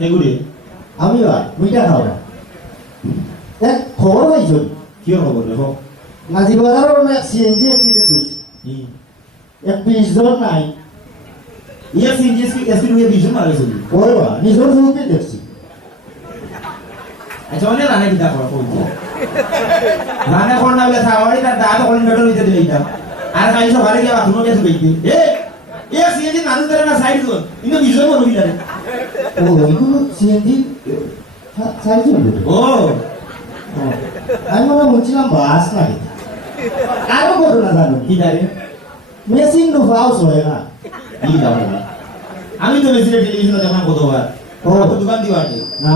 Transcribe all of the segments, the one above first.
এগুলি আমি আর মিঠা খাও না দেখ খবর পাইছো কি খবর দেখো নাজি বাজারের অনেক সিএনজি অ্যাক্সিডেন্ট হয়েছে এক 20 জন নাই ইয়া সিনজিস কি এসপি নিয়ে বিজু মারা গেছে ওরে বা নিজের চোখে দেখছি আচ্ছা অনেক রানে বিদা করা কইছে রানে কোন না বলে সাওয়ারি তার দাঁত কোন মেডল হইতে দিলে এটা আর কাল সকালে গিয়ে বাথরুমে গেছে কইতে এ সিএনজি মানুষ ধরে না সাইড জোন ইনো বিজু মনে হইলা ও এগুলো সিএনজি সাইজি ও আমি মনে বলছিলাম বাস নাই আরো ঘটনা জানো কি জানে মেশিন ঢুকাও হয় না কি জানো আমি তো মেসিলে টেলিভিশনে দেখলাম কতবার ও তো দোকান দিও আটে না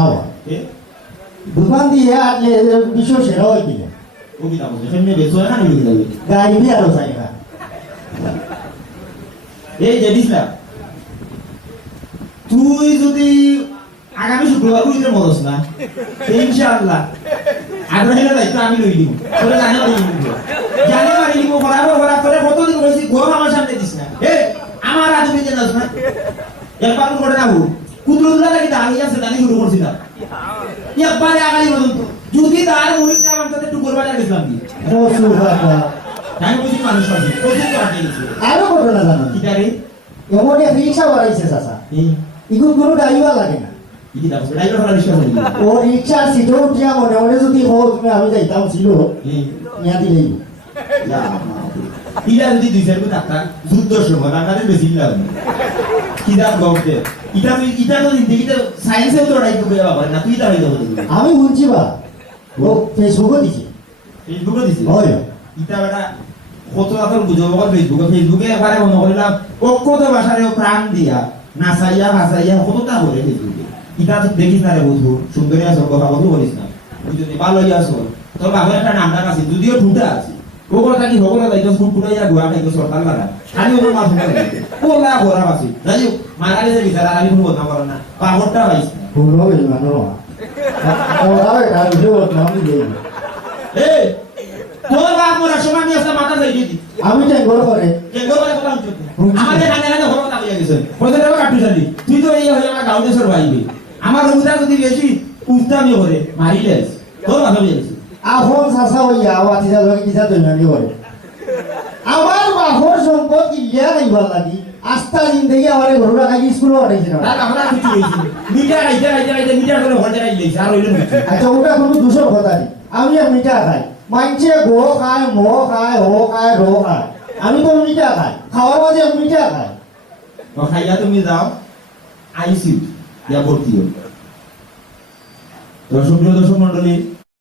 দোকান দিয়ে আটলে বিশ্ব সেরা হয় কিনা ও কি জানো সেখানে বেসো না নিয়ে যাবে গাড়ি দিয়ে আরো চাই না এই জেডিসলা তুই যদি আগামী শুক্রবার বুঝতে মরস না ইনশাআল্লাহ আগ্রহের দায়িত্ব আমি লই দিব তোরে জানি মারি দিব জানি মারি দিব করার পরে কতদিন কইছি গো আমার সামনে দিস না আমার আজ বেজে যাস না একবার করে না কুদরুল্লাহ লাগি দাঁড়ি আছে দাঁড়ি শুরু করছিলাম একবারে আগালি পর্যন্ত যদি তার মুহিত না আমাদের টুকুর বাজার গেছিলাম কি ও সুবাবা আমি বুঝি মানুষ আছে বুঝি তো আটকে গেছে আরো ঘটনা জানো কি জানি এমন এক রিক্সা বাড়াইছে চাচা এগুলো কোনো ড্রাইভার লাগে না কি দাও ড্রাইভার হলো রিকশা চালাবে ও রিক্সার সিটে উঠিয়া মনে মনে যদি হোক তুমি আমি যাইতাম ছিল নিয়া দিলেই ইলা যদি দুই চার টাকা যুদ্ধ সময় টাকাতে বেশি লাভ কি দাম গমতে এটা তো জিন্দেগিতে সায়েন্সেও তো রাইট করে বাবা না তুই দাঁড়াই দেবো আমি শুনছি বা ও ফেসবুকে দিছে ফেসবুকে দিছে হয় ইটা বেটা কত এখন বুঝবো ফেসবুকে একবারে মনে করলাম কত ভাষারে প্রাণ দিয়া নাচাইয়া ভাসাইয়া কতটা করে ফেসবুকে ইটা তো দেখিস না রে বুঝবো সুন্দরী আছো কথা বলতে বলিস না তুই যদি ভালো আছো তোর বাবার একটা নামটা আছে যদিও ঠুটা আছে ও কথা কি হবো না যাইতো ফুট ফুটাইয়া গুয়া খাইতো সরকার লাগা খালি ওর মাছ ফুটাই কোলা ঘোরা আছে যাই হোক মারা গেছে বিচারা আমি কোনো কথা বলো না পাগড়টা পাইছ পুরো বেমানো ওরা এটা ভিডিও নাম দিই এই তোর বাপ মোরা সময় নিয়ে আসলে মাথা যাই দিতি আমি টাইম করে করে কেগো করে কথা হচ্ছে আমাদের কানে কানে ঘর কথা হয়ে গেছে কত টাকা কাটু জানি তুই তো এই হয়ে আমার গাউতে সর ভাইবে আমার রুদা যদি বেশি উস্তামি করে মারিলে তোর কথা হয়ে গেছে আফন সাসা হইয়া আওয়াতি যা লগে কিছা দৈনানি করে আমার বাহর সম্পদ কি লিয়া নাইবার লাগি আস্তা জিন্দেগি আমারে ঘর রাখা স্কুলে পাঠাইছে না তার আমরা কিছু হইছে মিটার আইতে মিটার করে ঘর দেখাই দিয়েছে আর হইলো না আচ্ছা ওটা কোনো দূষণ কথা নেই আমি আর মিঠা খাই মাইনছে গো খায় ম খায় হো খায় রো খায় আমি তো মিঠা খাই খাওয়ার মাঝে মিঠা খাই তো খাইয়া তুমি যাও আইসিউ ইয়া ভর্তি হও দর্শক মন্ডলী